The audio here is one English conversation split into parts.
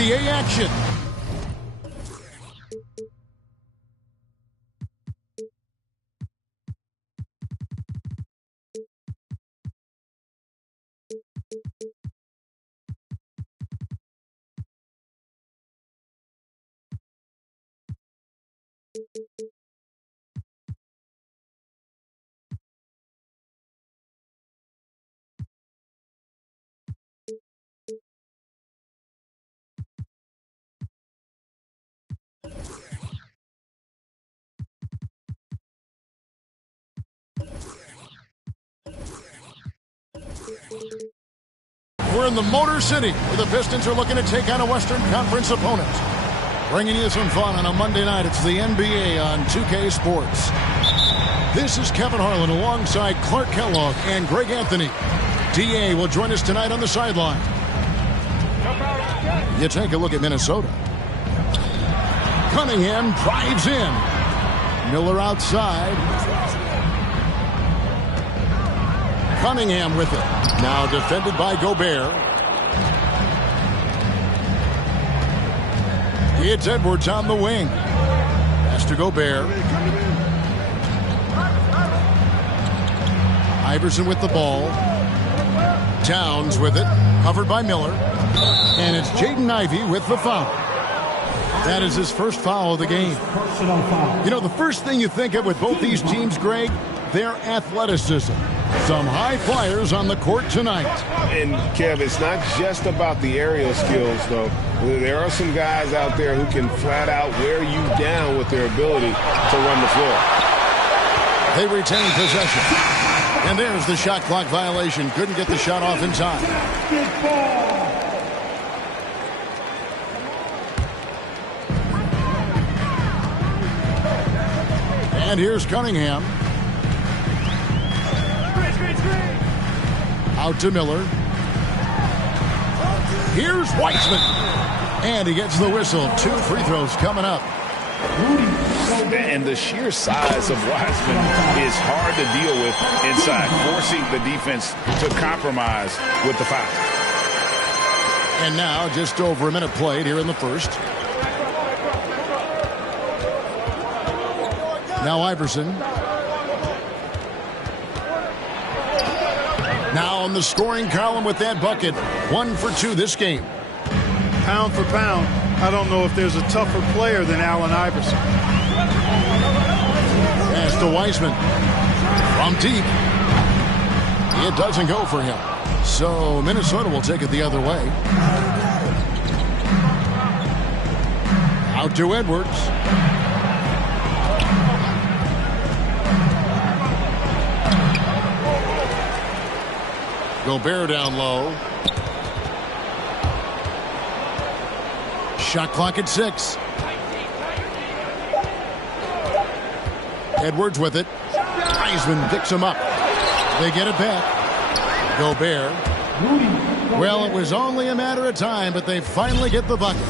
NBA action. We're in the Motor City, where the Pistons are looking to take on a Western Conference opponent. Bringing you some fun on a Monday night, it's the NBA on 2K Sports. This is Kevin Harlan alongside Clark Kellogg and Greg Anthony. D.A. will join us tonight on the sideline. You take a look at Minnesota. Cunningham drives in. Miller outside. Cunningham with it. Now defended by Gobert. It's Edwards on the wing. Pass to Gobert. Iverson with the ball. Towns with it. Covered by Miller. And it's Jaden Ivey with the foul. That is his first foul of the game. You know, the first thing you think of with both these teams, Greg, their athleticism. Some high flyers on the court tonight. And, Kev, it's not just about the aerial skills, though. There are some guys out there who can flat out wear you down with their ability to run the floor. They retain possession. And there's the shot clock violation. Couldn't get the shot off in time. And here's Cunningham. Out to Miller. Here's Wiseman. And he gets the whistle. 2 free throws coming up. And the sheer size of Wiseman is hard to deal with inside, forcing the defense to compromise with the foul. And now just over a minute played here in the first. Now Iverson. Now on the scoring column with that bucket. 1 for 2 this game. Pound for pound, I don't know if there's a tougher player than Allen Iverson. Pass to Wiseman. From deep. It doesn't go for him. So Minnesota will take it the other way. Out to Edwards. Gobert down low. Shot clock at 6. Edwards with it. Wiseman picks him up. They get it back. Gobert. Well, it was only a matter of time, but they finally get the bucket.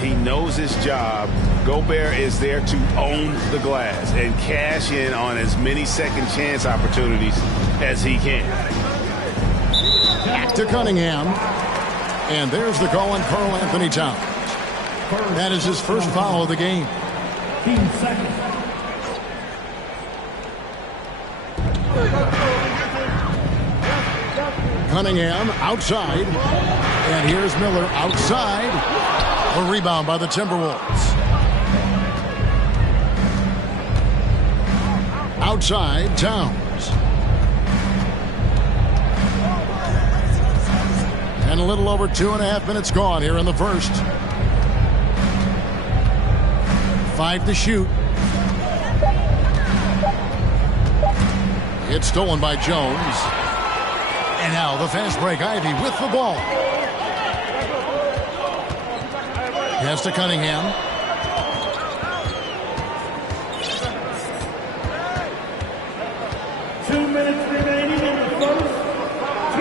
He knows his job. Gobert is there to own the glass and cash in on as many second chance opportunities as he can. Back to Cunningham. And there's the call on Karl Anthony Towns. That is his first foul of the game. Cunningham outside. And here's Miller outside. A rebound by the Timberwolves. Outside, Towns. And a little over 2.5 minutes gone here in the first. 5 to shoot. It's stolen by Jones. And now the fast break. Ivey with the ball. Pass to Cunningham.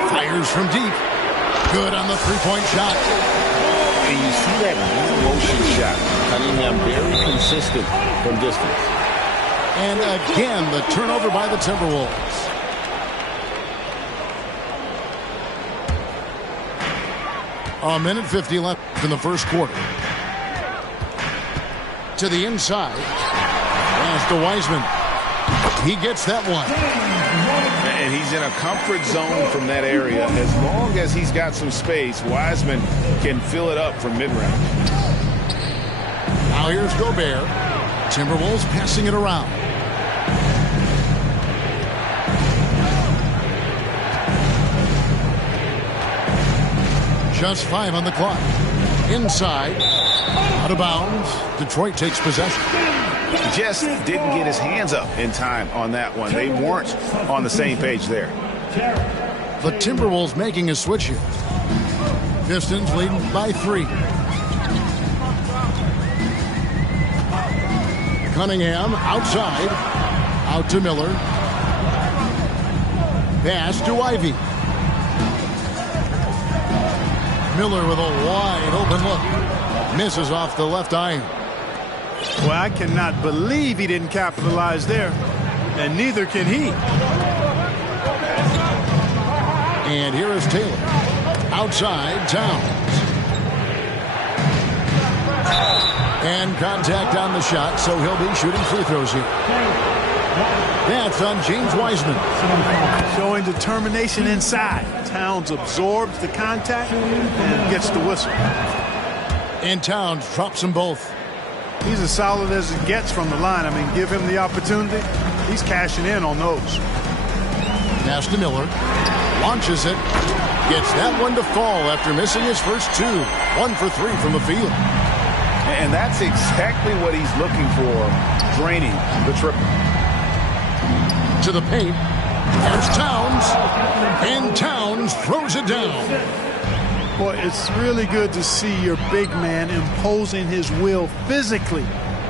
Fires from deep. Good on the three-point shot. And you see that motion shot. Cunningham very consistent from distance. And again, the turnover by the Timberwolves. A minute 50 left in the first quarter. To the inside. Pass to Wiseman. He gets that one. And he's in a comfort zone from that area. As long as he's got some space, Wiseman can fill it up from mid-range. Now here's Gobert. Timberwolves passing it around. Just 5 on the clock. Inside. Out of bounds. Detroit takes possession. Just didn't get his hands up in time on that one. They weren't on the same page there. The Timberwolves making a switch here. Pistons leading by 3. Cunningham outside. Out to Miller. Pass to Ivy. Miller with a wide open look. Misses off the left iron. Well, I cannot believe he didn't capitalize there. And neither can he. And here is Taylor. Outside, Towns. And contact on the shot, so he'll be shooting free throws here. That's on James Wiseman. Showing determination inside. Towns absorbs the contact and gets the whistle. And Towns drops them both. He's as solid as it gets from the line. I mean, give him the opportunity. He's cashing in on those. Pass to Miller. Launches it. Gets that one to fall after missing his first 2. 1 for 3 from the field. And that's exactly what he's looking for, draining the triple. To the paint. There's Towns. And Towns throws it down. Boy, it's really good to see your big man imposing his will physically.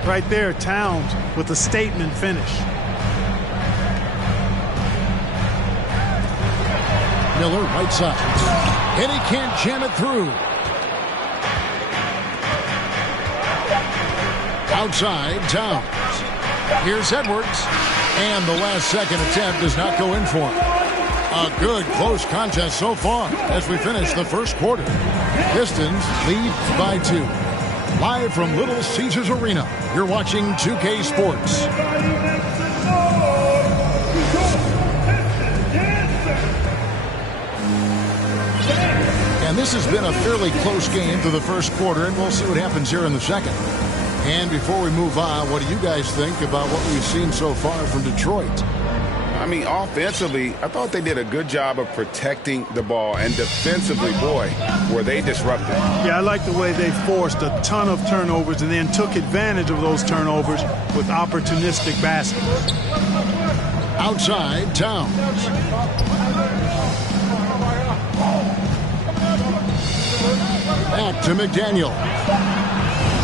Right there, Towns with a statement finish. Miller, right side. And he can't jam it through. Outside, Towns. Here's Edwards. And the last second attempt does not go in for him. A good, close contest so far as we finish the first quarter. Pistons lead by 2. Live from Little Caesars Arena, you're watching 2K Sports. And this has been a fairly close game through the first quarter, and we'll see what happens here in the second. And before we move on, what do you guys think about what we've seen so far from Detroit? I mean, offensively, I thought they did a good job of protecting the ball. And defensively, boy, were they disruptive. Yeah, I like the way they forced a ton of turnovers and then took advantage of those turnovers with opportunistic baskets. Outside, Towns. Back to McDaniel.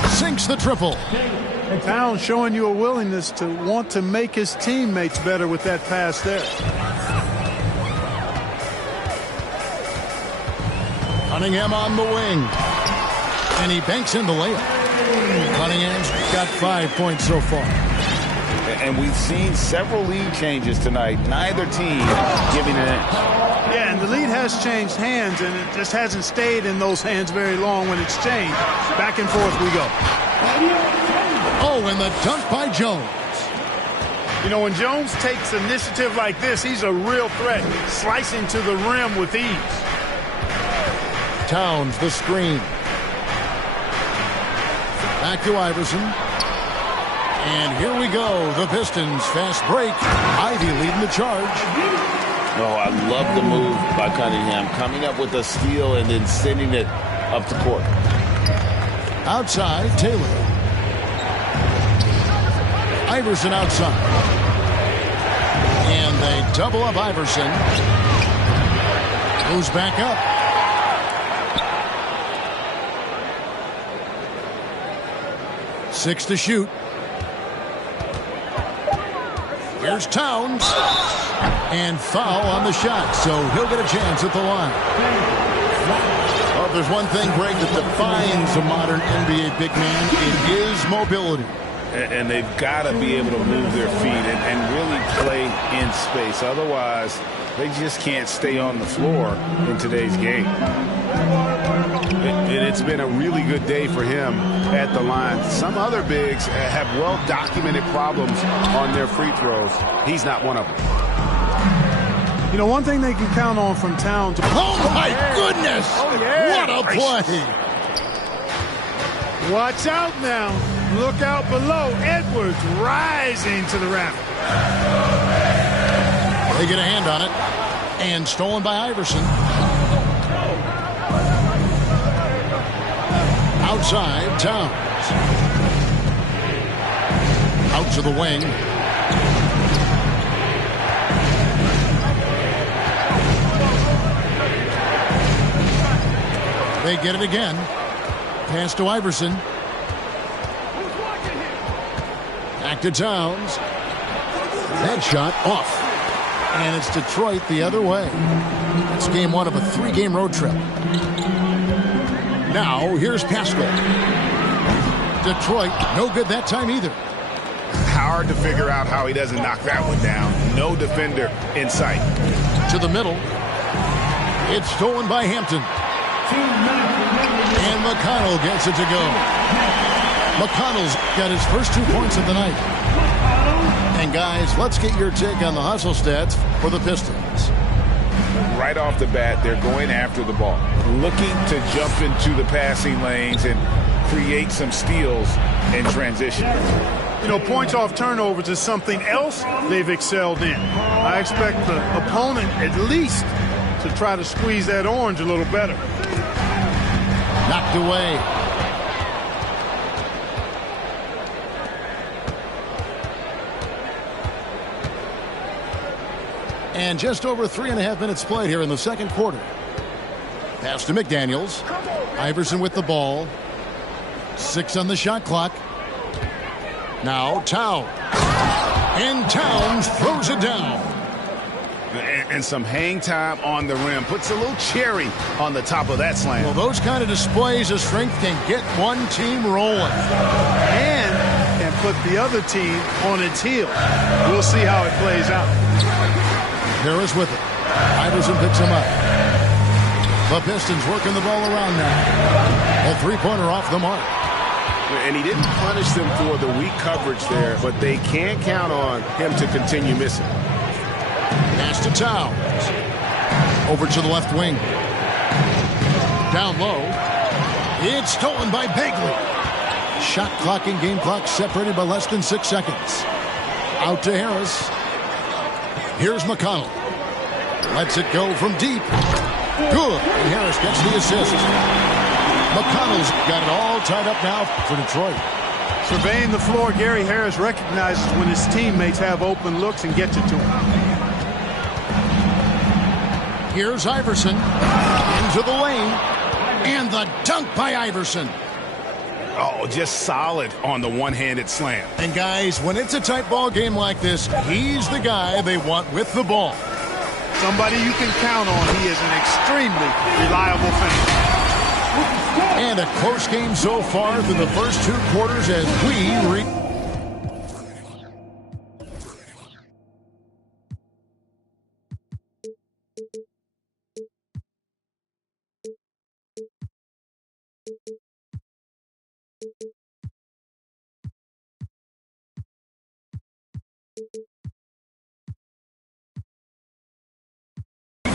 Sinks the triple. Towns showing you a willingness to want to make his teammates better with that pass there. Cunningham on the wing. And he banks in the layup. Cunningham's got 5 points so far. And we've seen several lead changes tonight. Neither team giving an inch. Yeah, and the lead has changed hands, and it just hasn't stayed in those hands very long when it's changed. Back and forth we go. Oh, and the dunk by Jones. You know, when Jones takes initiative like this, he's a real threat, slicing to the rim with ease. Towns, the screen. Back to Iverson. And here we go. The Pistons fast break. Ivy leading the charge. Oh, I love the move by Cunningham. Coming up with a steal and then sending it up the court. Outside, Taylor. Iverson outside. And they double up Iverson. Goes back up. Six to shoot. Here's Towns. And foul on the shot, so he'll get a chance at the line. Well, if there's one thing, Greg, that defines a modern NBA big man, it is mobility. And they've got to be able to move their feet and really play in space. Otherwise, they just can't stay on the floor in today's game. And it's been a really good day for him at the line. Some other bigs have well-documented problems on their free throws. He's not one of them. You know, one thing they can count on from Towns. Oh, my goodness! Oh, yeah. What a play! Watch out now. Look out below. Edwards rising to the rack. They get a hand on it. And stolen by Iverson. Outside, Towns. Out to the wing. They get it again. Pass to Iverson. Back to Towns. That shot off. And it's Detroit the other way. It's game one of a 3-game road trip. Now, here's Pascal. Detroit, no good that time either. Hard to figure out how he doesn't knock that one down. No defender in sight. To the middle. It's stolen by Hampton. And McConnell gets it to go. McConnell's got his first 2 points of the night. And guys, let's get your take on the hustle stats for the Pistons. Right off the bat, they're going after the ball, looking to jump into the passing lanes and create some steals in transition. You know, points off turnovers is something else they've excelled in. I expect the opponent at least to try to squeeze that orange a little better. Knocked away. And just over 3.5 minutes played here in the second quarter. Pass to McDaniels. Iverson with the ball. 6 on the shot clock. Now Towns. And Towns throws it down. And some hang time on the rim. Puts a little cherry on the top of that slam. Well, those kind of displays of strength can get one team rolling. And can put the other team on its heels. We'll see how it plays out. Harris with it. Iverson picks him up. The Pistons working the ball around now. A three-pointer off the mark. And he didn't punish them for the weak coverage there, but they can't count on him to continue missing. Pass to Towns. Over to the left wing. Down low. It's stolen by Bagley. Shot clock and game clock separated by less than 6 seconds. Out to Harris. Here's McConnell. Lets it go from deep. Good. And Harris gets the assist. McConnell's got it all tied up now for Detroit. Surveying the floor, Gary Harris recognizes when his teammates have open looks and gets it to him. Here's Iverson. Into the lane. And the dunk by Iverson. Oh, just solid on the one-handed slam. And guys, when it's a tight ball game like this, he's the guy they want with the ball. Somebody you can count on. He is an extremely reliable finisher. And a close game so far through the first 2 quarters as we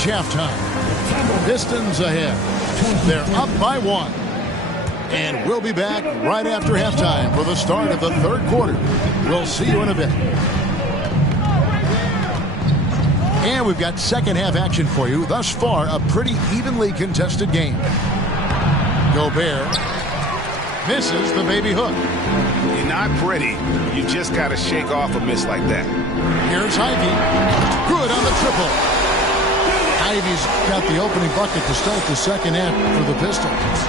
halftime. Pistons ahead. They're up by 1. And we'll be back right after halftime for the start of the third quarter. We'll see you in a bit. And we've got second half action for you. Thus far, a pretty evenly contested game. Gobert misses the baby hook. You're not pretty. You just got to shake off a miss like that. Here's Ivy. Good on the triple. Ivy's got the opening bucket to start the second half for the Pistons.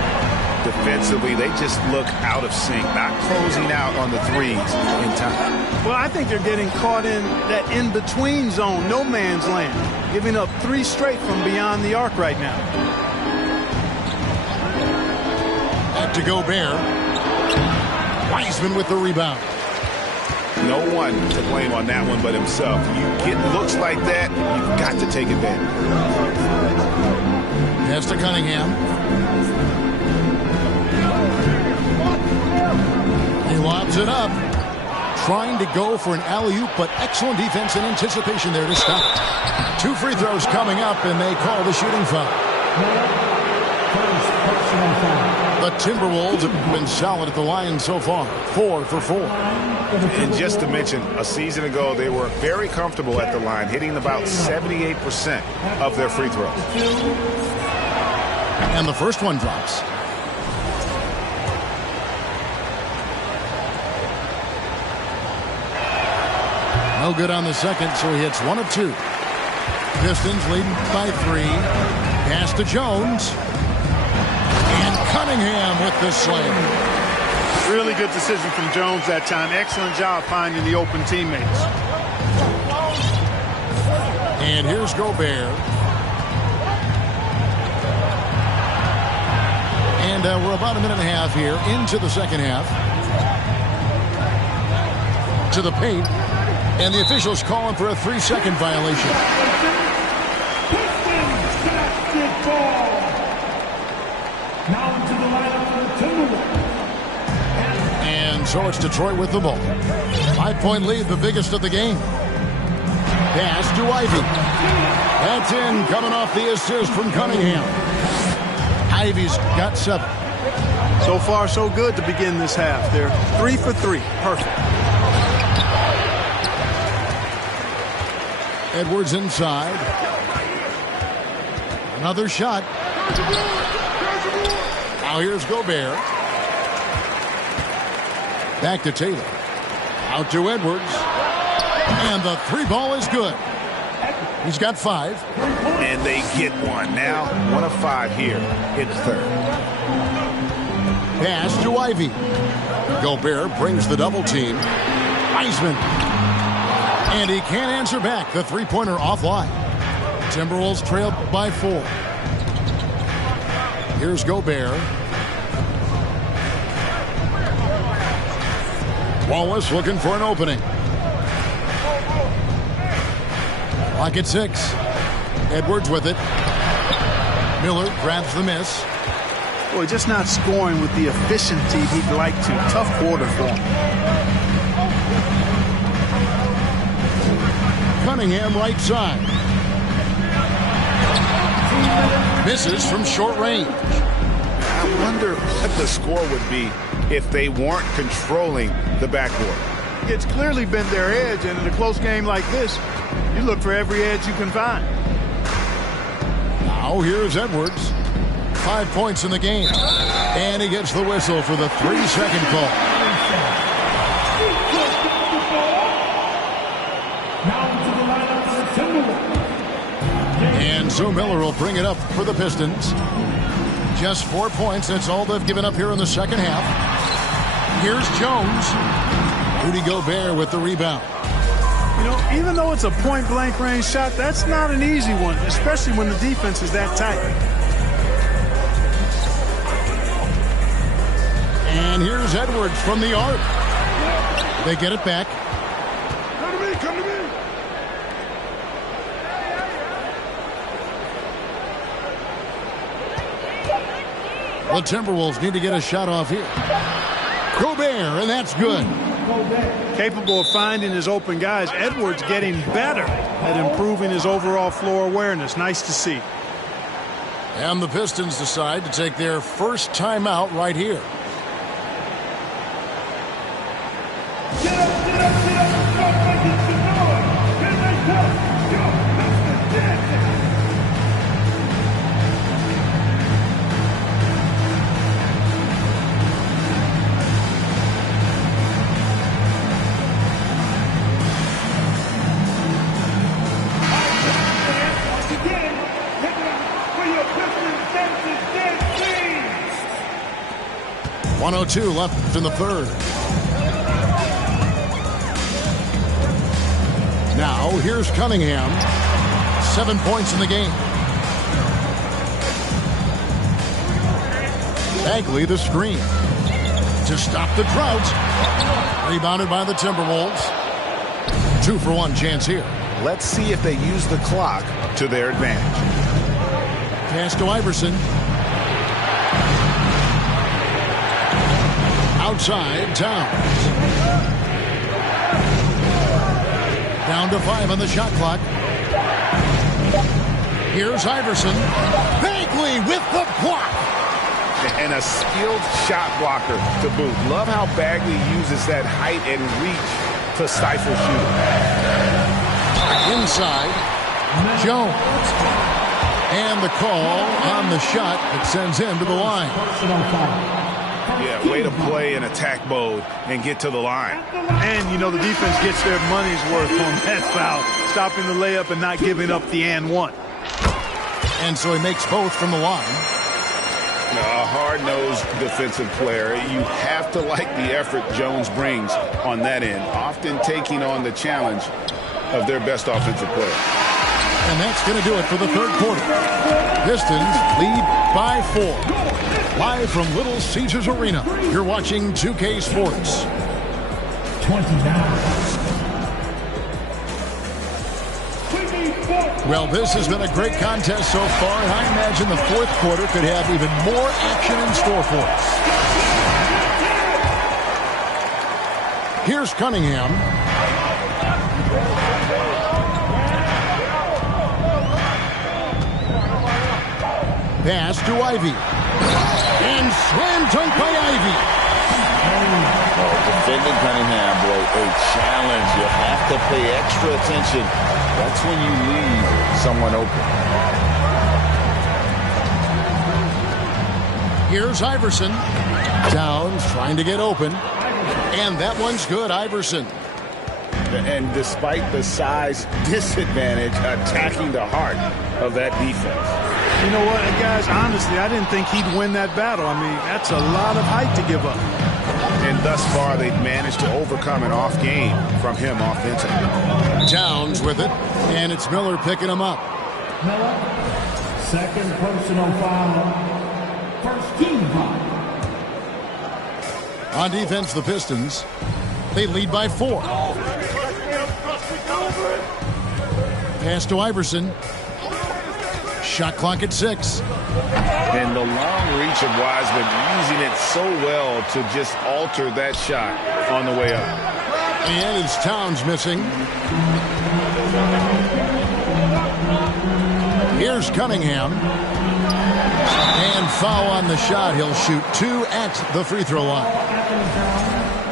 Defensively, they just look out of sync, not closing out on the threes in time. Well, I think they're getting caught in that in-between zone, no man's land, giving up 3 straight from beyond the arc right now. Back to Gobert. Wiseman with the rebound. No one to blame on that one but himself. You get looks like that, you've got to take advantage. Pass to Cunningham. He lobs it up. Trying to go for an alley-oop, but excellent defense and anticipation there to stop it. 2 free throws coming up, and they call the shooting foul. The Timberwolves have been solid at the line so far. 4 for 4. And just to mention, a season ago, they were very comfortable at the line, hitting about 78% of their free throws. And the first one drops. No good on the second, so he hits 1 of 2. Pistons leading by 3. Pass to Jones. And Cunningham with the slam. Really good decision from Jones that time. Excellent job finding the open teammates. And here's Gobert. And we're about a minute and a half here into the second half. To the paint. And the officials calling for a 3-second violation. And so it's Detroit with the ball. 5-point lead, the biggest of the game. Pass to Ivy. That's in, coming off the assist from Cunningham. Ivy's got 7. So far, so good to begin this half. They're 3 for 3. Perfect. Edwards inside. Another shot. Now here's Gobert. Back to Taylor. Out to Edwards. And the 3-ball is good. He's got 5. And they get one. Now 1 of 5 here in the third. Pass to Ivy. Gobert brings the double team. Wiseman. And he can't answer back. The 3-pointer offline. Timberwolves trail by 4. Here's Gobert. Wallace looking for an opening. Clock at 6. Edwards with it. Miller grabs the miss. Boy, just not scoring with the efficiency he'd like to. Tough quarter for him. Cunningham right side. Misses from short range. I wonder what the score would be if they weren't controlling the backcourt. It's clearly been their edge, and in a close game like this, you look for every edge you can find. Now here's Edwards. 5 points in the game. And he gets the whistle for the 3-second call. And so Miller will bring it up for the Pistons. Just 4 points. That's all they've given up here in the second half. Here's Jones. Rudy Gobert with the rebound. You know, even though it's a point-blank range shot, that's not an easy one, especially when the defense is that tight. And here's Edwards from the arc. They get it back. Come to me, come to me. The Timberwolves need to get a shot off here. Gobert, and that's good. Capable of finding his open guys. Edwards getting better at improving his overall floor awareness. Nice to see. And the Pistons decide to take their first timeout right here. Get up, get up, get up, and start making some noise. Here they come. Yo, Mr. Dancing. Once again, hit it for your Pistons Dancing Dance Team. 1:02 left in the third. Now, here's Cunningham. 7 points in the game. Bagley the screen. to stop the drought. Rebounded by the Timberwolves. 2-for-1 chance here. Let's see if they use the clock to their advantage. Pass to Iverson. Outside, Towns. Down to 5 on the shot clock. Here's Iverson. Bagley with the block. And a skilled shot blocker to boot. Love how Bagley uses that height and reach to stifle shooting. Inside, Jones. And the call on the shot that sends him to the line. Yeah, way to play in attack mode and get to the line. And, you know, the defense gets their money's worth on that foul. Stopping the layup and not giving up the and one. And so he makes both from the line. A hard-nosed defensive player. You have to like the effort Jones brings on that end, often taking on the challenge of their best offensive player. And that's going to do it for the third quarter. Pistons lead by 4. Live from Little Caesars Arena, you're watching 2K Sports. 29. Well, this has been a great contest so far, and I imagine the fourth quarter could have even more action in store for us. Here's Cunningham. Pass to Ivy. And slam dunk by Ivy. Defending Cunningham, boy, a challenge. You have to pay extra attention. That's when you leave someone open. Here's Iverson. Towns trying to get open. And that one's good, Iverson. And despite the size disadvantage, attacking the heart of that defense. You know what, guys, honestly, I didn't think he'd win that battle. I mean, that's a lot of height to give up. And thus far, they've managed to overcome an off game from him offensively. Towns with it, and it's Miller picking him up. Miller, second personal foul. First team foul. On defense, the Pistons, they lead by 4. Pass to Iverson. Shot clock at 6. And the long reach of Wiseman, using it so well to just alter that shot on the way up. And it's Towns missing. Here's Cunningham. And foul on the shot. He'll shoot 2 at the free throw line.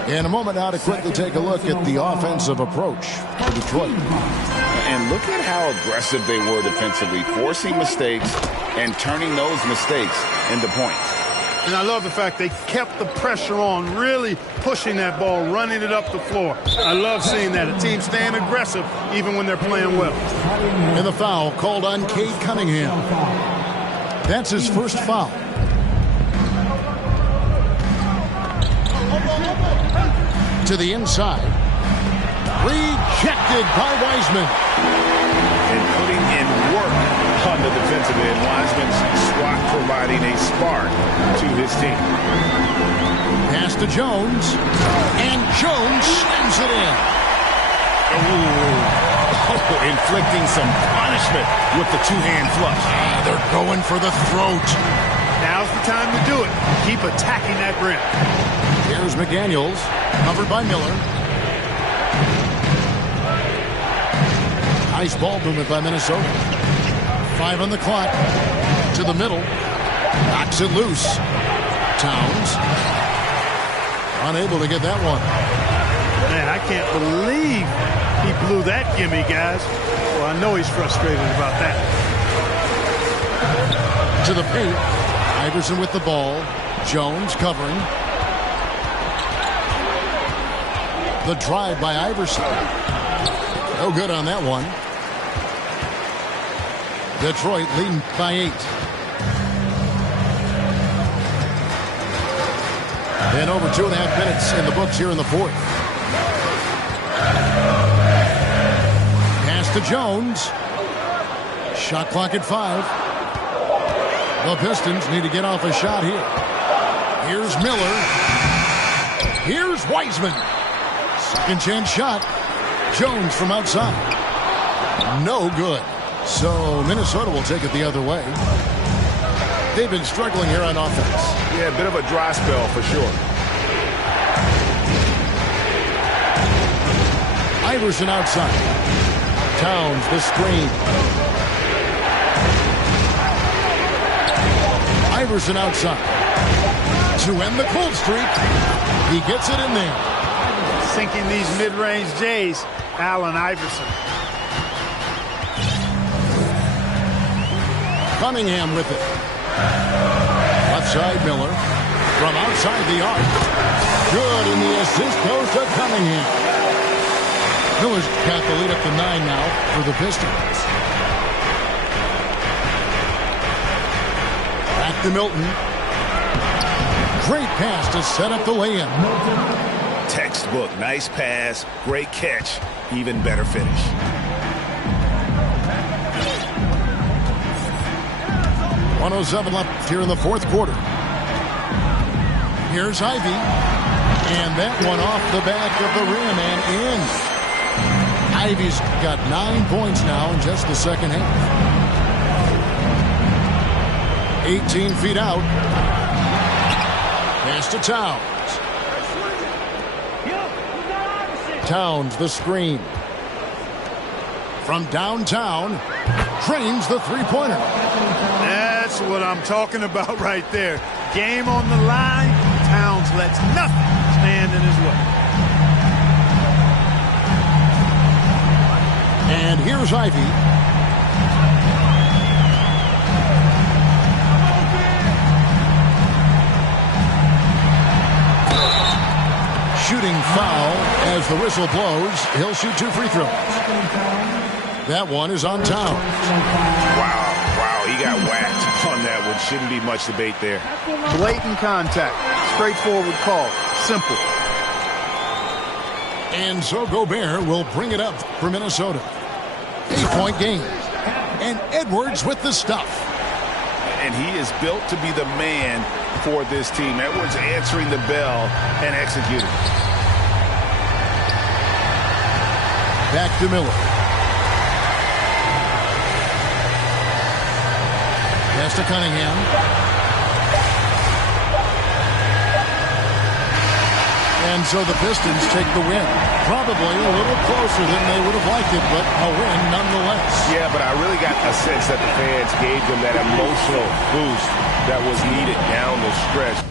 In a moment now to quickly take a look at the offensive approach for Detroit. And look at how aggressive they were defensively, forcing mistakes and turning those mistakes into points. And I love the fact they kept the pressure on, really pushing that ball, running it up the floor. I love seeing that. A team staying aggressive even when they're playing well. And the foul called on Cade Cunningham. That's his first foul. To the inside. Rejected by Wiseman. And putting in work on the defensive end. Wiseman's swat providing a spark to his team. Pass to Jones. And Jones slams it in. Oh, inflicting some punishment with the two-hand flush. They're going for the throat. Now's the time to do it. Keep attacking that rim. Here's McDaniels, covered by Miller. Nice ball movement by Minnesota. 5 on the clock. To the middle. Knocks it loose. Towns. Unable to get that one. Man, I can't believe he blew that gimme, guys. Well, I know he's frustrated about that. To the paint. Iverson with the ball. Jones covering. The drive by Iverson. No good on that one. Detroit leading by 8. And over 2.5 minutes in the books here in the fourth. Pass to Jones. Shot clock at 5. The Pistons need to get off a shot here. Here's Miller. Here's Wiseman. Second chance shot. Jones from outside. No good. So Minnesota will take it the other way. They've been struggling here on offense. Yeah, a bit of a dry spell for sure. Iverson outside. Towns the screen. Iverson outside. To end the cold streak. He gets it in there. Sinking these mid-range Jays, Allen Iverson. Cunningham with it. Left side Miller. From outside the arc. Good, and the assist goes to Cunningham. Miller's got the lead up to 9 now for the Pistons. Back to Milton. Great pass to set up the lay-in. Textbook, nice pass, great catch, even better finish. .107 left here in the fourth quarter. Here's Ivy. And that one off the back of the rim and in. Ivy's got 9 points now in just the second half. 18 feet out. Pass to Towns. Towns the screen. From downtown, drains the three-pointer. That's what I'm talking about right there. Game on the line. Towns lets nothing stand in his way. And here's Ivy. Shooting foul as the whistle blows. He'll shoot 2 free throws. That one is on Towns. Wow, he got whacked on that one. Shouldn't be much debate there. Blatant contact. Straightforward call. Simple. And so Gobert will bring it up for Minnesota. 8-point game. And Edwards with the stuff. And he is built to be the man for this team. Edwards answering the bell and executing. Back to Miller. Pass to Cunningham. And so the Pistons take the win. Probably a little closer than they would have liked it, but a win nonetheless. Yeah, but I really got a sense that the fans gave them that emotional boost that was needed down the stretch.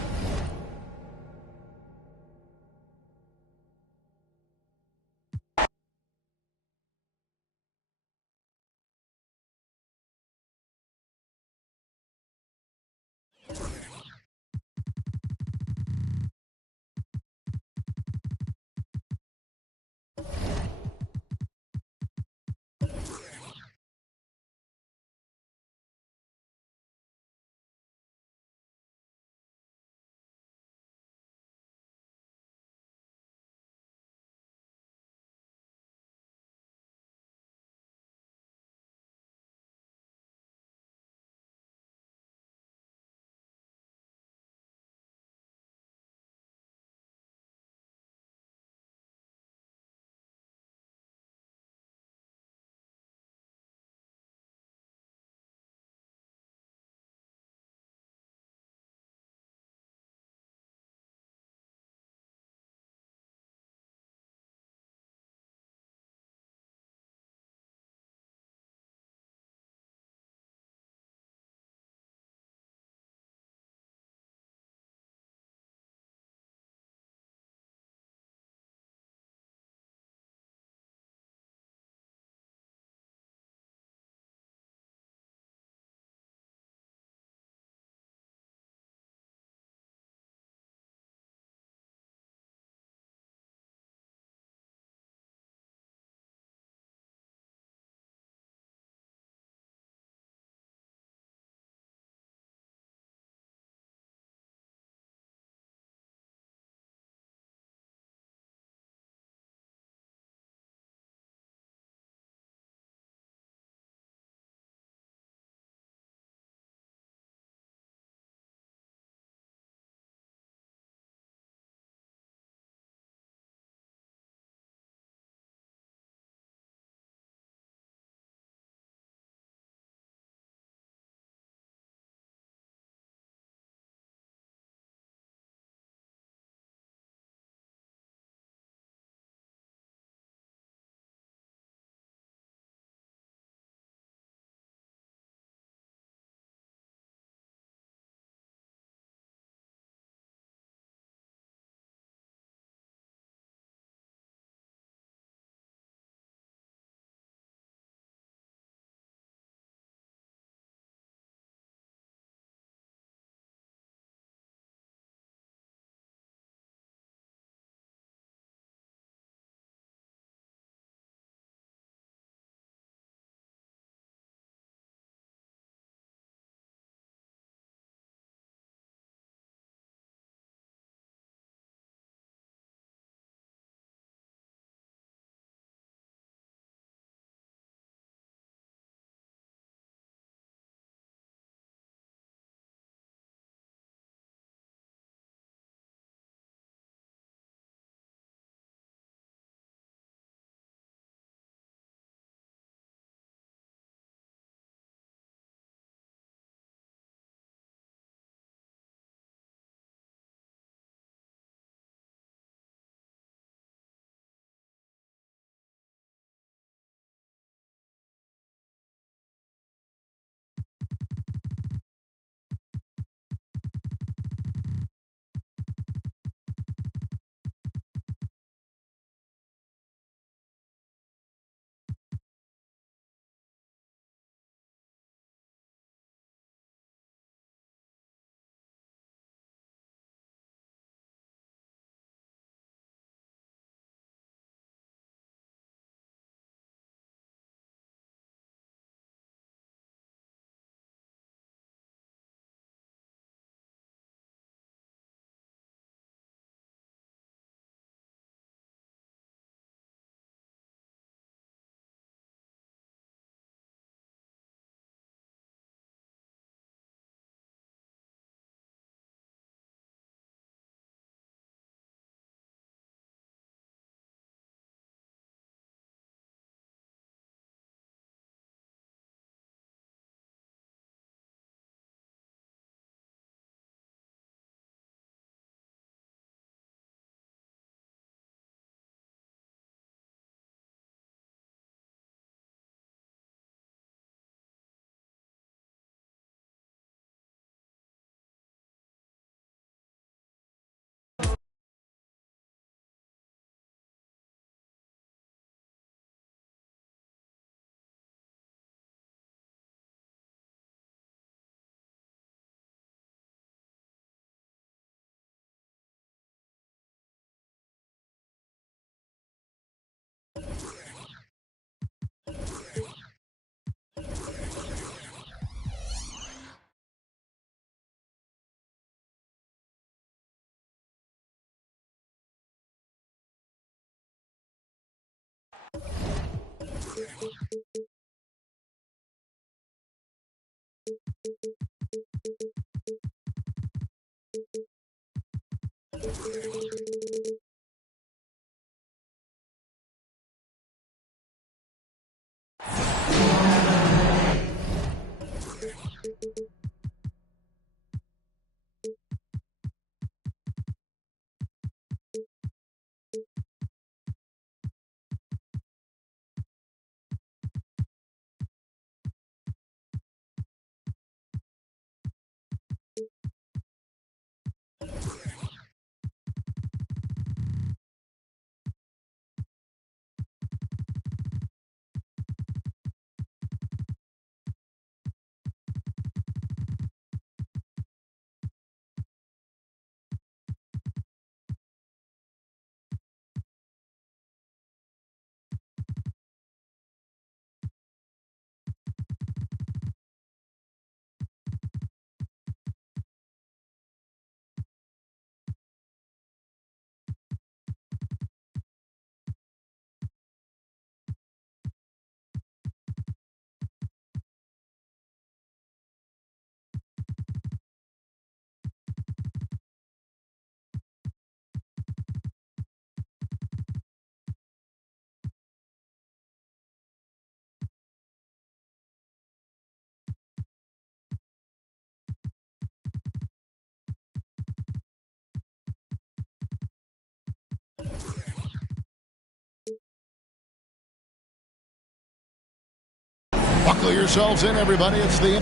Buckle yourselves in, everybody. It's the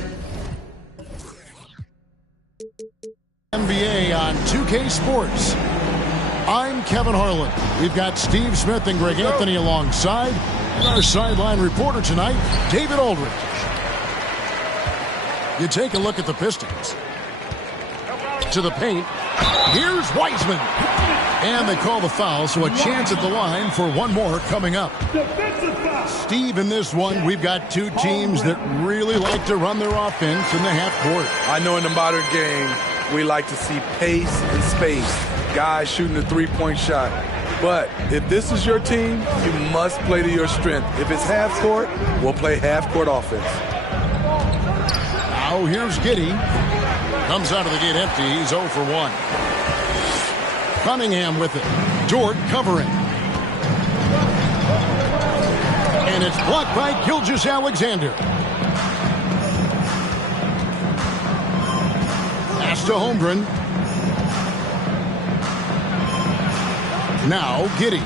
NBA on 2K Sports. I'm Kevin Harlan. We've got Steve Smith and Greg Anthony alongside. And our sideline reporter tonight, David Aldridge. You take a look at the Pistons. To the paint. Here's Wiseman. And they call the foul, so a chance at the line for one more coming up. Steve, in this one, we've got two teams that really like to run their offense in the half court. I know in the modern game, we like to see pace and space, guys shooting the three-point shot. But if this is your team, you must play to your strength. If it's half court, we'll play half court offense. Now here's Giddey. Comes out of the gate empty. He's 0 for 1. Cunningham with it. Dort covering. And it's blocked by Gilgeous-Alexander. Pass to Holmgren. Now Giddey.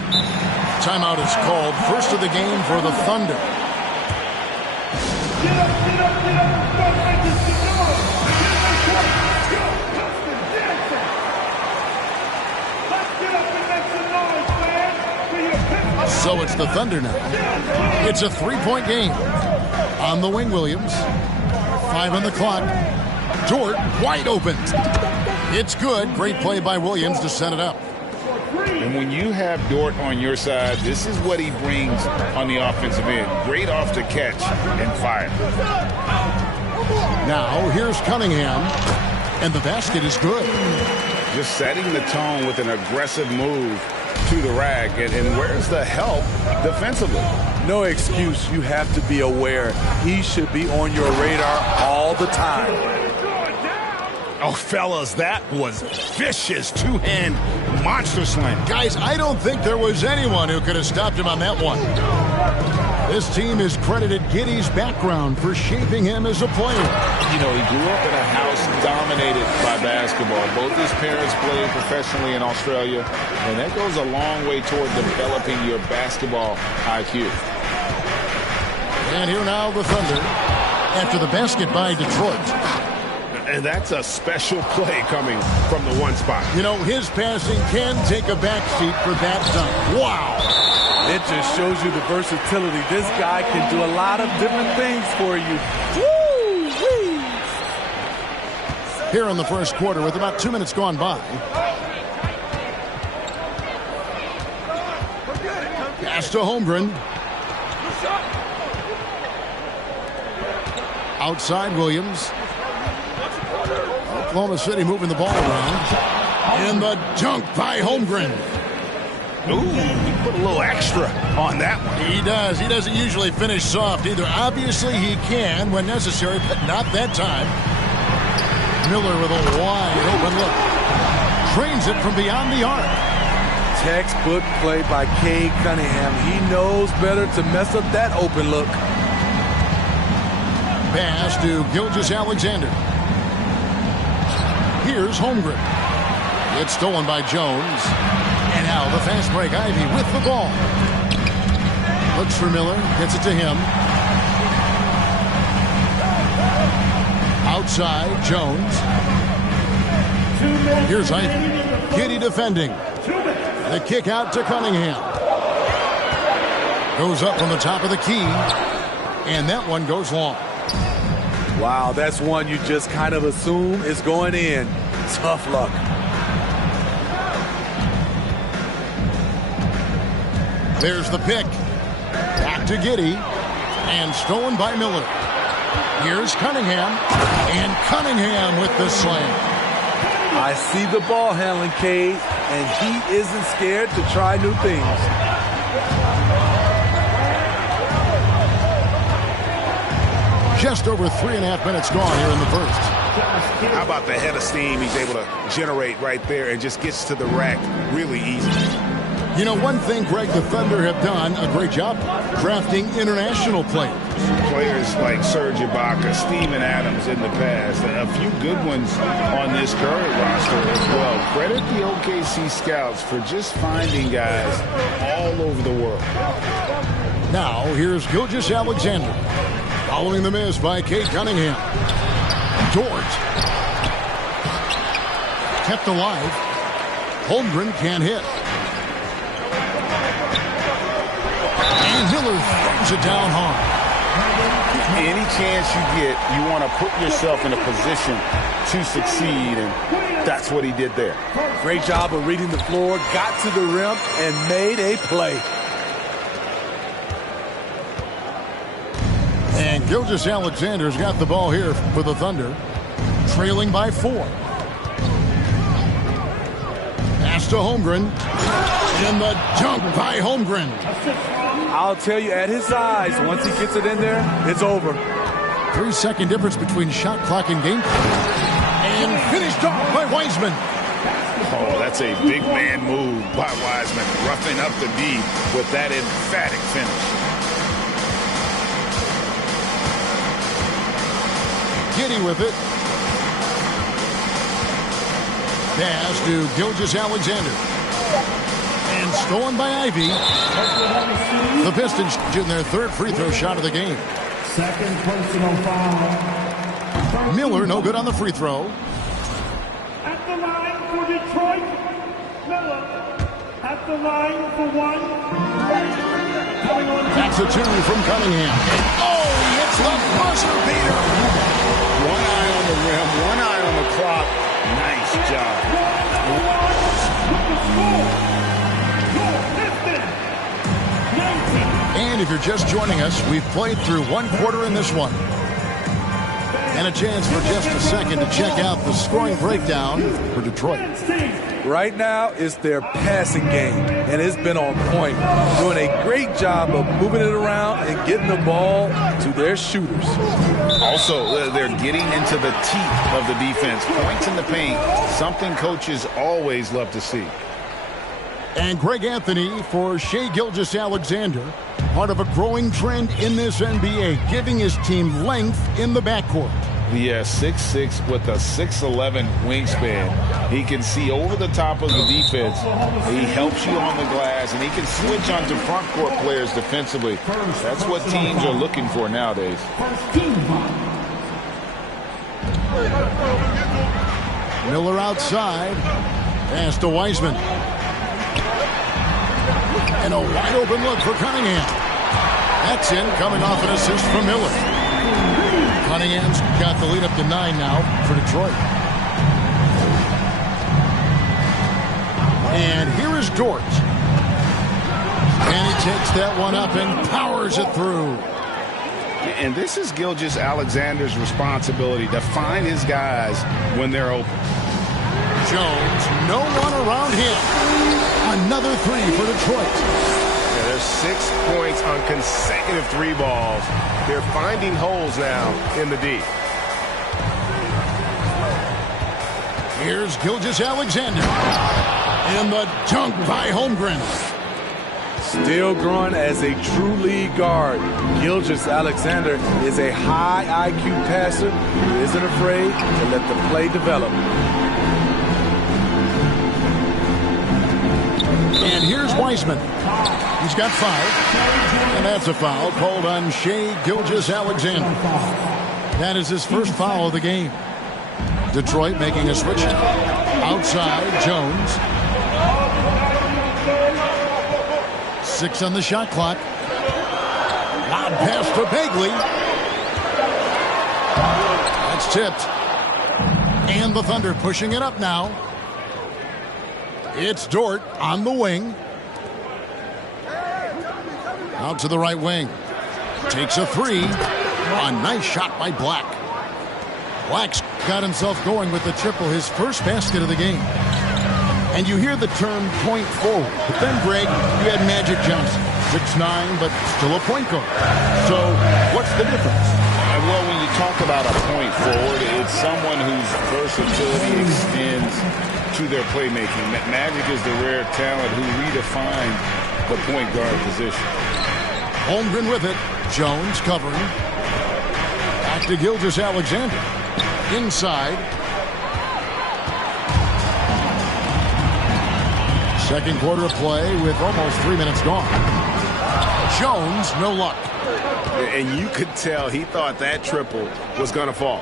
Timeout is called. First of the game for the Thunder. Get up, get up, get up. Start making some noise. Yo, Justin Jackson. Let's get up and make some noise, man. For your Pistons. So it's the Thunder now. It's a three-point game. On the wing, Williams. 5 on the clock. Dort wide open. It's good. Great play by Williams to set it up. And when you have Dort on your side, this is what he brings on the offensive end. Great off the catch and fire. Now here's Cunningham. And the basket is good. Just setting the tone with an aggressive move to the rack. And where's the help defensively? No excuse. You have to be aware. He should be on your radar all the time. Oh, fellas, that was vicious two-hand monster slam. Guys, I don't think there was anyone who could have stopped him on that one. This team has credited Giddey's background for shaping him as a player. You know, he grew up in a house dominated by basketball. Both his parents played professionally in Australia, and that goes a long way toward developing your basketball IQ. And here now the Thunder after the basket by Detroit. And that's a special play coming from the one spot. You know, his passing can take a backseat for that dunk. Wow. It just shows you the versatility. This guy can do a lot of different things for you. Woo-wee. Here in the first quarter with about 2 minutes gone by. Pass to Holmgren. Outside Williams. Oklahoma City moving the ball around. And the dunk by Holmgren. Ooh, he put a little extra on that one. He does. He doesn't usually finish soft either. Obviously, he can when necessary, but not that time. Miller with a wide open look. Drains it from beyond the arc. Textbook play by Cade Cunningham. He knows better to mess up that open look. Pass to Gilgeous-Alexander. Here's Holmgren. It's stolen by Jones. And now the fast break. Ivey with the ball. Looks for Miller. Gets it to him. Outside, Jones. Here's Ivey. Giddey defending. The kick out to Cunningham. Goes up from the top of the key. And that one goes long. Wow, that's one you just kind of assume is going in. Tough luck. There's the pick. Back to Giddey. And stolen by Miller. Here's Cunningham. And Cunningham with the slam. I see the ball handling, Cade, and he isn't scared to try new things. Just over 3.5 minutes gone here in the first. How about the head of steam he's able to generate right there and just gets to the rack really easy. You know, one thing, Greg, the Thunder have done a great job drafting international players. Players like Serge Ibaka, Steven Adams in the past, a few good ones on this current roster as well. Credit the OKC scouts for just finding guys all over the world. Now, here's Gilgeous-Alexander. Following the miss by Cade Cunningham. Dort. Kept alive. Holmgren can't hit. And Miller throws it down hard. Any chance you get, you want to put yourself in a position to succeed, and that's what he did there. Great job of reading the floor, got to the rim, and made a play. And Gilgeous-Alexander's got the ball here for the Thunder, trailing by 4. Pass to Holmgren. And the dunk by Holmgren. I'll tell you, at his size, once he gets it in there, it's over. 3-second difference between shot clock and game clock. And finished off by Wiseman. Oh, that's a big man move by Wiseman, roughing up the D with that emphatic finish. Giddey with it. Pass to Gilgeous-Alexander. And stolen by Ivey. The Pistons shooting their third free throw shot of the game. Second personal foul. Miller no good on the free throw. At the line for Detroit, Miller. At the line for 1. That's a 2 from Cunningham. Oh, he hits the buzzer beater. One eye on the rim, one eye on the clock. Nice job. And if you're just joining us, we've played through 1 quarter in this one. And a chance for just a second to check out the scoring breakdown for Detroit. Right now, it's their passing game, and it's been on point. Doing a great job of moving it around and getting the ball to their shooters. Also, they're getting into the teeth of the defense. Points in the paint, something coaches always love to see. And Greg Anthony for Shai Gilgeous-Alexander, part of a growing trend in this NBA, giving his team length in the backcourt. Yeah, 6'6" with a 6'11" wingspan. He can see over the top of the defense. He helps you on the glass, and he can switch onto front court players defensively. That's what teams are looking for nowadays. Miller outside. Pass to Wiseman. And a wide open look for Cunningham. That's in, coming off an assist from Miller. Cunningham's got the lead up to 9 now for Detroit. And here is Dort. And he takes that one up and powers it through. And this is Gilgeous-Alexander's responsibility to find his guys when they're open. Jones, no one around him. Another 3 for Detroit. Yeah, there's 6 points on consecutive 3 balls. They're finding holes now in the D. Here's Gilgeous-Alexander. And the dunk by Holmgren. Still growing as a true lead guard, Gilgeous-Alexander is a high IQ passer who isn't afraid to let the play develop. And here's Wiseman. He's got 5. And that's a foul called on Shai Gilgeous-Alexander. That is his first foul of the game. Detroit making a switch. Outside, Jones. 6 on the shot clock. Lob pass to Bagley. That's tipped. And the Thunder pushing it up now. It's Dort on the wing. Out to the right wing. Takes a 3. A nice shot by Black. Black's got himself going with the triple, his first basket of the game. And you hear the term point forward. But then, Greg, you had Magic Johnson. 6'9", but still a point guard. So what's the difference? Well, when you talk about a point forward, it's someone whose versatility extends to their playmaking. Magic is the rare talent who redefined the point guard position. Holmgren with it. Jones covering. Back to Gilgeous-Alexander. Inside. Second quarter of play with almost 3 minutes gone. Jones, no luck. And you could tell he thought that triple was going to fall.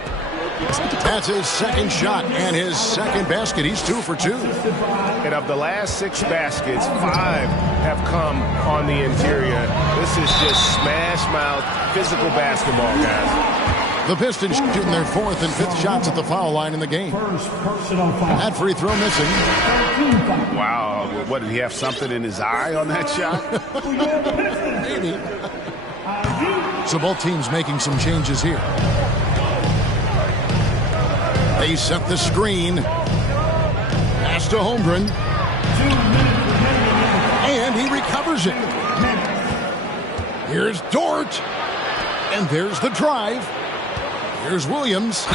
That's his second shot and his second basket. He's 2 for 2. And of the last 6 baskets, 5 have come on the interior. This is just smash mouth physical basketball, guys. The Pistons shooting their 4th and 5th shots at the foul line in the game. That free throw missing. Wow. What, did he have something in his eye on that shot? Maybe. So both teams making some changes here. They set the screen. Pass to Holmgren. And he recovers it. Here's Dort. And there's the drive. Here's Williams.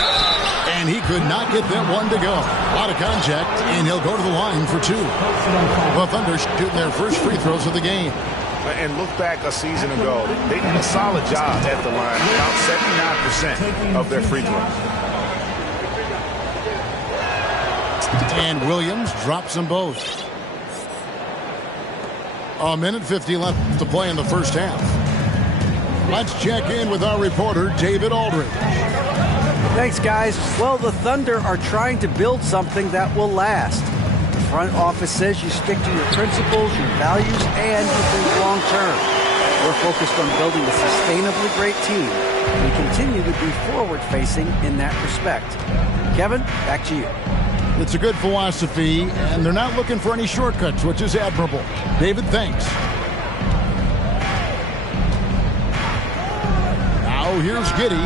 And he could not get that one to go. A lot of contact, and he'll go to the line for 2. The Thunder shooting their first free throws of the game. And look back a season ago. They did a solid job at the line. About 79% of their free throws. And Williams drops them both. A minute 50 left to play in the first half. Let's check in with our reporter, David Aldridge. Thanks, guys. Well, the Thunder are trying to build something that will last. The front office says you stick to your principles, your values, and you think long term. We're focused on building a sustainably great team. We continue to be forward-facing in that respect. Kevin, back to you. It's a good philosophy, and they're not looking for any shortcuts, which is admirable. David, thanks. Now here's Giddey,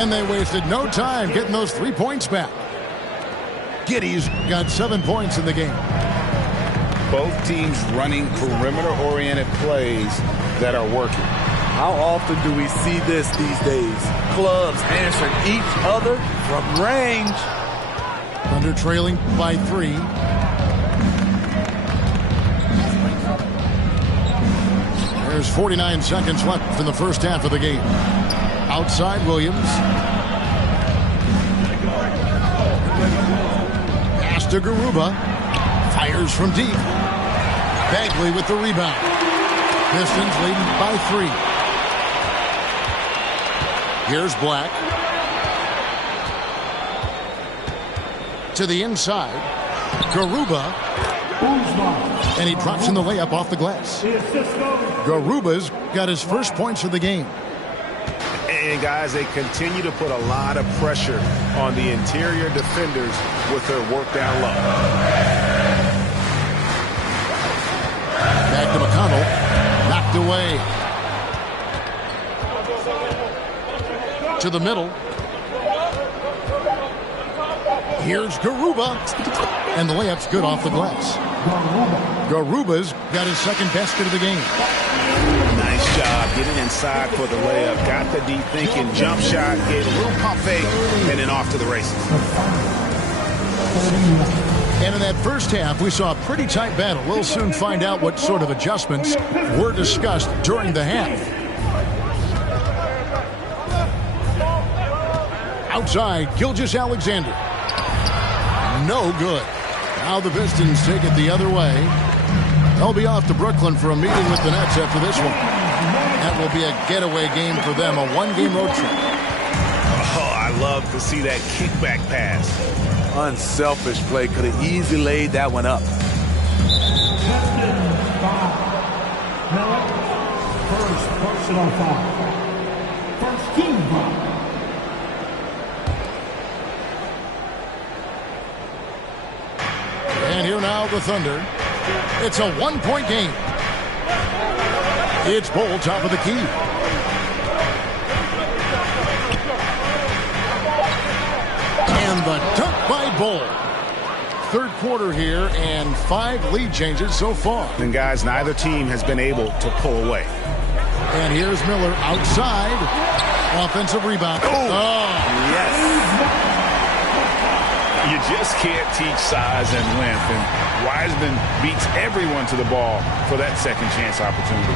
and they wasted no time getting those 3 points back. Giddey's got 7 points in the game. Both teams running perimeter-oriented plays that are working. How often do we see this these days? Clubs answering each other from range. Thunder trailing by 3. There's 49 seconds left in the first half of the game. Outside Williams. Pass to Garuba. Fires from deep. Bagley with the rebound. Pistons leading by 3. Here's Black. To the inside. Garuba. And he drops in the layup off the glass. Garuba's got his first points of the game. And guys, they continue to put a lot of pressure on the interior defenders with their work down low. Back to McConnell. Knocked away. To the middle. Here's Garuba. And the layup's good off the glass. Garuba's got his second basket of the game. Nice job getting inside for the layup. Got the deep thinking jump shot. Gave a little pump fake. And then off to the races. And in that first half, we saw a pretty tight battle. We'll soon find out what sort of adjustments were discussed during the half. Outside, Gilgeous-Alexander. No good. Now the Pistons take it the other way. They'll be off to Brooklyn for a meeting with the Nets after this one. That will be a getaway game for them, a one-game road trip. Oh, I love to see that kickback pass. Unselfish play. Could have easily laid that one up. First personal foul. First team foul. And here now the Thunder. It's a one-point game. It's Bol, top of the key. And the dunk by Bol. Third quarter here and 5 lead changes so far. And guys, neither team has been able to pull away. And here's Miller outside. Offensive rebound. Oh, yes. You just can't teach size and length, and Wiseman beats everyone to the ball for that second chance opportunity.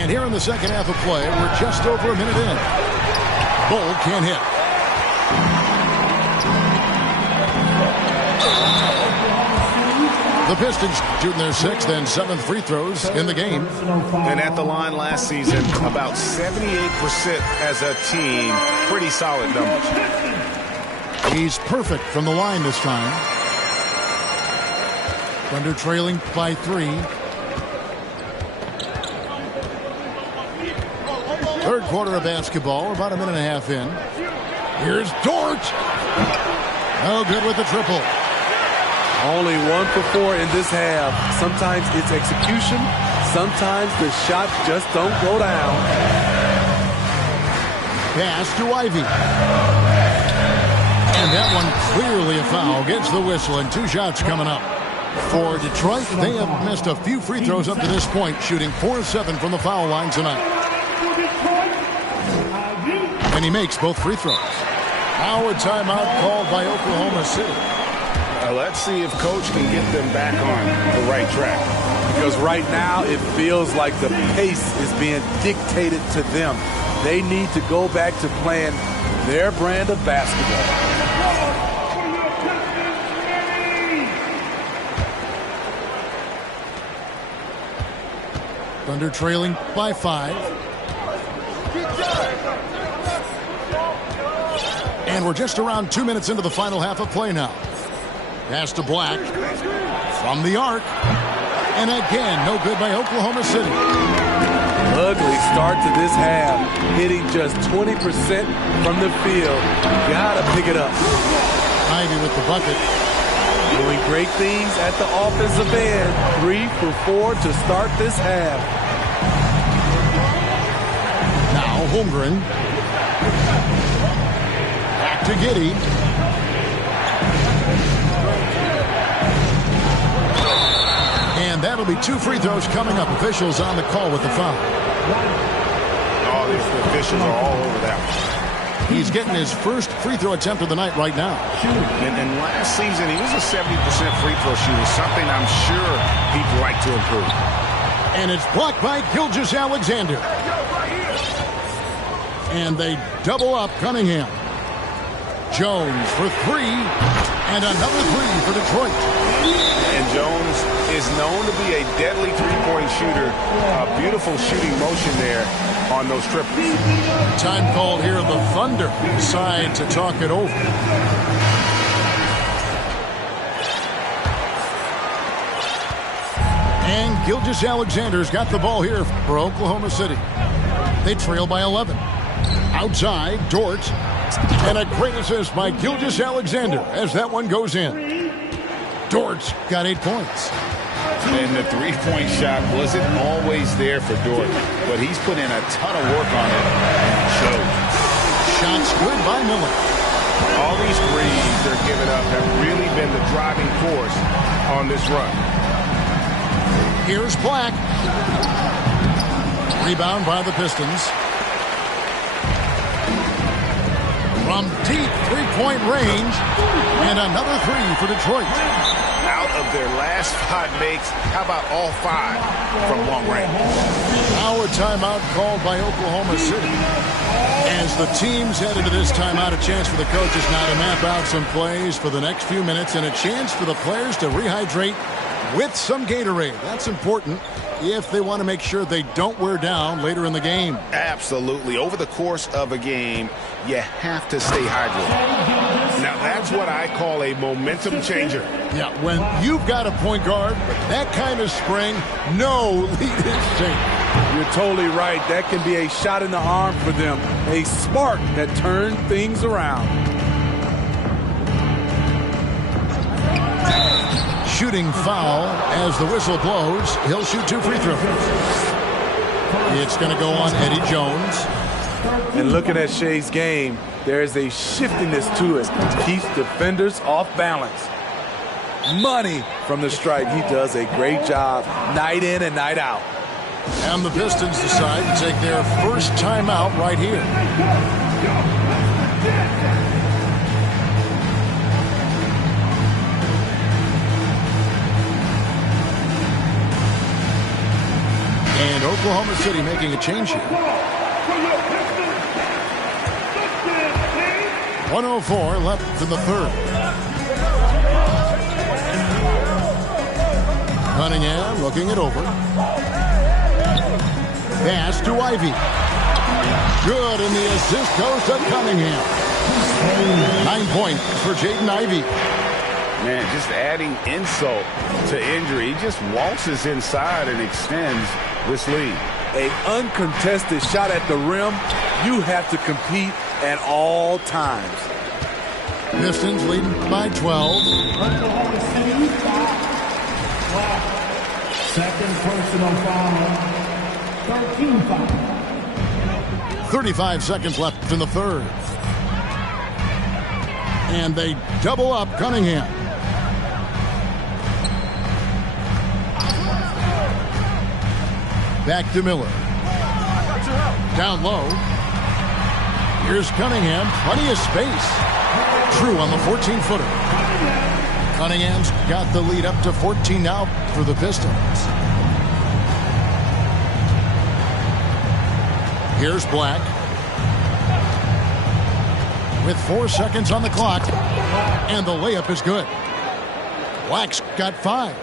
And here in the second half of play, we're just over a minute in. Bol can't hit. The Pistons shooting their 6th and 7th free throws in the game. And at the line last season, about 78% as a team. Pretty solid numbers. He's perfect from the line this time. Thunder trailing by 3. Third quarter of basketball, about a minute and a half in. Here's Dort. No good with the triple. Only 1 for 4 in this half. Sometimes it's execution. Sometimes the shots just don't go down. Pass to Ivy. And that one clearly a foul. Gets the whistle and 2 shots coming up. For Detroit, they have missed a few free throws up to this point, shooting 4-7 from the foul line tonight. And he makes both free throws. Now a timeout called by Oklahoma City. Let's see if Coach can get them back on the right track. Because right now it feels like the pace is being dictated to them. They need to go back to playing their brand of basketball. Thunder trailing by 5. And we're just around 2 minutes into the final half of play now. Pass to Black from the arc. And again, no good by Oklahoma City. Ugly start to this half. Hitting just 20% from the field. Gotta pick it up. Ivy with the bucket. Doing great things at the offensive end. 3 for 4 to start this half. Now Holmgren. Back to Giddey. And that'll be 2 free throws coming up. Officials on the call with the foul. Oh, the officials are all over that one. He's getting his first free throw attempt of the night right now. And last season, he was a 70% free throw shooter, something I'm sure he'd like to improve. And it's blocked by Gilgeous-Alexander. And they double up Cunningham. Jones for 3. And another 3 for Detroit. And Jones is known to be a deadly three-point shooter. A beautiful shooting motion there on those triples. Time called here. The Thunder decide to talk it over. And Gilgeous-Alexander's got the ball here for Oklahoma City. They trail by 11. Outside, Dort. And a great assist by Gilgeous-Alexander as that one goes in. Dort's got 8 points. And the three-point shot wasn't always there for Dort, but he's put in a ton of work on it and it showed. Shots good by Miller. All these threes they're giving up have really been the driving force on this run. Here's Black. Rebound by the Pistons. from deep three-point range. And another three for Detroit. Out of their last 5 makes, how about all 5 from long range? Now a timeout called by Oklahoma City. As the teams head into this timeout, a chance for the coaches now to map out some plays for the next few minutes and a chance for the players to rehydrate with some Gatorade. That's important if they want to make sure they don't wear down later in the game. Absolutely. Over the course of a game, you have to stay hydrated. Now, that's what I call a momentum changer. Yeah, when you've got a point guard, that kind of spring, no lead is safe. You're totally right. That can be a shot in the arm for them, a spark that turns things around. Shooting foul as the whistle blows. He'll shoot 2 free throws. It's going to go on Eddie Jones. And looking at Shea's game, there's a shiftiness to it. Keeps defenders off balance. Money from the stripe. He does a great job night in and night out. And the Pistons decide to take their first timeout right here. And Oklahoma City making a change here. 1:04 left in the third. Cunningham looking it over. Pass to Ivy. Good, and the assist goes to Cunningham. 9 points for Jaden Ivey. Man, just adding insult to injury. He just waltzes inside and extends this lead. An uncontested shot at the rim. You have to compete at all times. Pistons leading by 12. Second personal foul. 13 foul. 35 seconds left in the third. And they double up Cunningham. Back to Miller. Down low. Here's Cunningham. Plenty of space. True on the 14-footer. Cunningham's got the lead up to 14 now for the Pistons. Here's Black. With 4 seconds on the clock. And the layup is good. Black's got 5.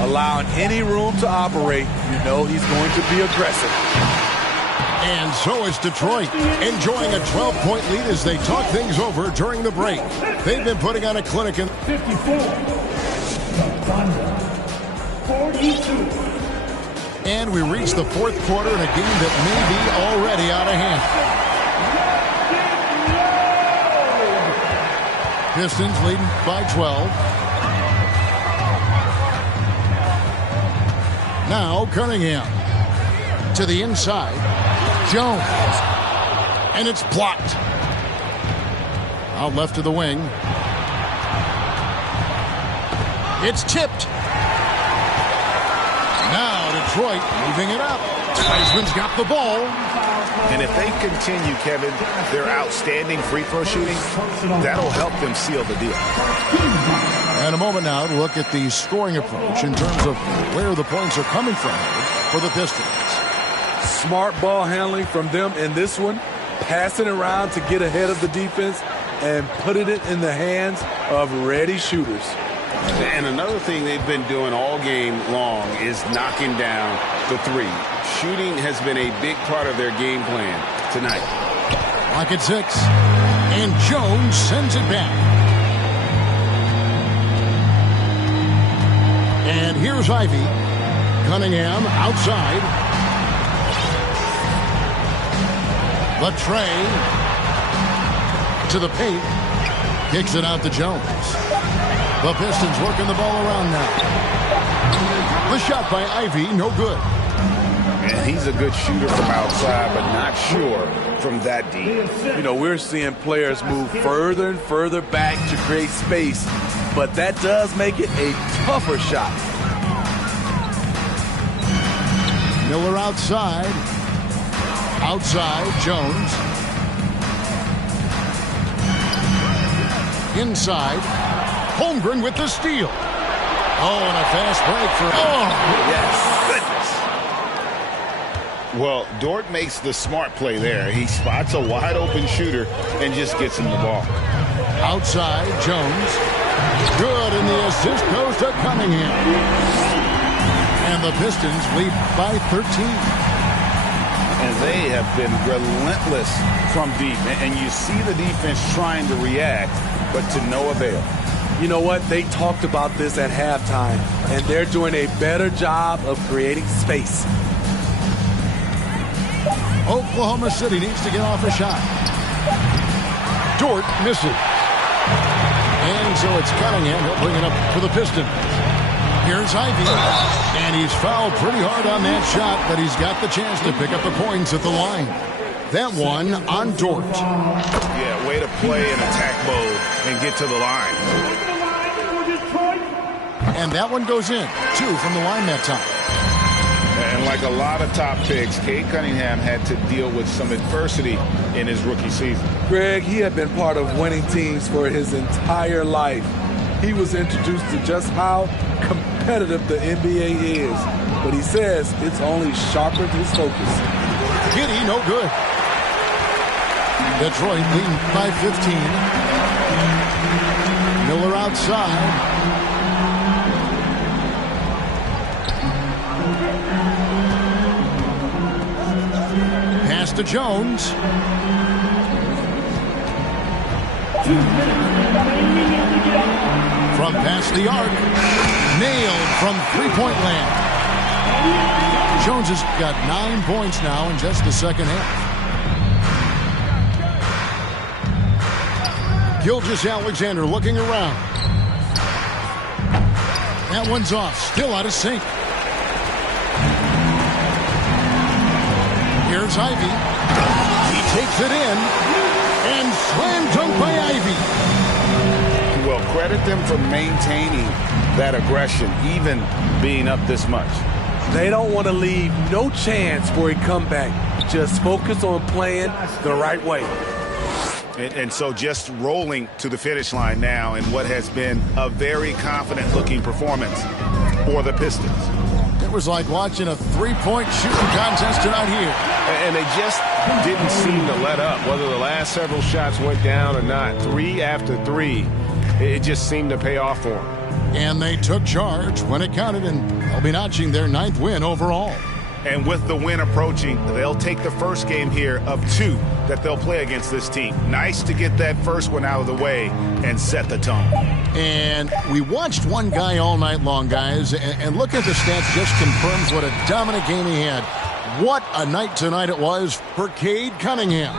Allowing any room to operate, you know he's going to be aggressive. And so is Detroit, enjoying a 12-point lead as they talk things over during the break. They've been putting on a clinic in 54. 42. And we reach the fourth quarter in a game that may be already out of hand. Pistons leading by 12. Now Cunningham to the inside. Jones. And it's blocked. Out left to the wing. It's tipped. Now Detroit moving it up. Wiseman's got the ball. And if they continue, Kevin, their outstanding free throw shooting, that'll help them seal the deal. And a moment now to look at the scoring approach in terms of where the points are coming from for the Pistons. Smart ball handling from them in this one. Passing around to get ahead of the defense and putting it in the hands of ready shooters. And another thing they've been doing all game long is knocking down the three. Shooting has been a big part of their game plan tonight. Clock at 6. And Jones sends it back. And here's Ivy. Cunningham outside. Latray to the paint. Kicks it out to Jones. The Pistons working the ball around now. The shot by Ivy, no good. And he's a good shooter from outside, but not sure from that deep. You know, we're seeing players move further and further back to create space, but that does make it a tougher shot. Miller outside. Outside, Jones. Inside. Holmgren with the steal. Oh, and a fast break for... Oh, yes. Well, Dort makes the smart play there. He spots a wide-open shooter and just gets him the ball. Outside, Jones. Good, and the assist goes to Cunningham. And the Pistons lead by 13. And they have been relentless from deep. And you see the defense trying to react, but to no avail. You know what? They talked about this at halftime, and they're doing a better job of creating space. Oklahoma City needs to get off a shot. Dort misses. And so it's Cunningham. He'll bring it up for the Pistons. Here's Ivy. And he's fouled pretty hard on that shot, but he's got the chance to pick up the points at the line. That one on Dort. Yeah, way to play in attack mode and get to the line. And that one goes in. 2 from the line that time. And like a lot of top picks, Cade Cunningham had to deal with some adversity in his rookie season. Greg, he had been part of winning teams for his entire life. He was introduced to just how competitive the NBA is. But he says it's only sharpened his focus. Giddey, no good. Detroit leading by 15. Miller outside. Pass to Jones. 2 minutes remaining in the game. From past the arc. Nailed from three-point land. Jones has got 9 points now in just the second half. Gilgeous-Alexander looking around. That one's off. Still out of sync. Here's Ivy. He takes it in. And slam dunk by Ivy. Well, credit them for maintaining that aggression, even being up this much. They don't want to leave no chance for a comeback. Just focus on playing the right way. And so just rolling to the finish line now in what has been a very confident-looking performance for the Pistons. It was like watching a three-point shooting contest tonight here. And they just didn't seem to let up, whether the last several shots went down or not. 3 after 3, it just seemed to pay off for them. And they took charge when it counted, and they'll be notching their 9th win overall. And with the win approaching, they'll take the first game here of 2 that they'll play against this team. Nice to get that first one out of the way and set the tone. And we watched one guy all night long, guys, and look at the stats just confirms what a dominant game he had. What a night tonight it was for Cade Cunningham.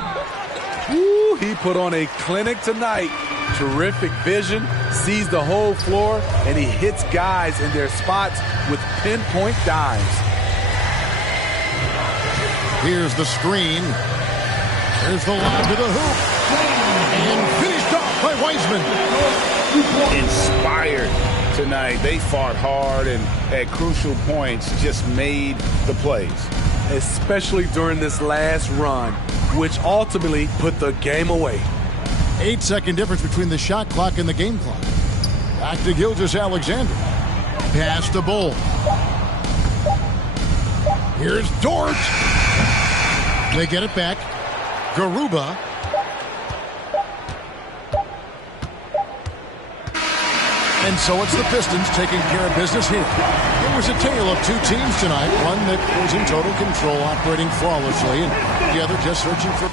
Ooh, he put on a clinic tonight. Terrific vision, sees the whole floor, and he hits guys in their spots with pinpoint dives. Here's the screen. There's the lob to the hoop. And finished off by Wiseman. Inspired tonight. They fought hard and at crucial points just made the plays. Especially during this last run, which ultimately put the game away. 8-second difference between the shot clock and the game clock. Back to Gilgeous-Alexander. Pass to Bull. Here's Dort. They get it back. Garuba. And so it's the Pistons taking care of business here. It was a tale of 2 teams tonight. One that was in total control, operating flawlessly, and the other just searching for...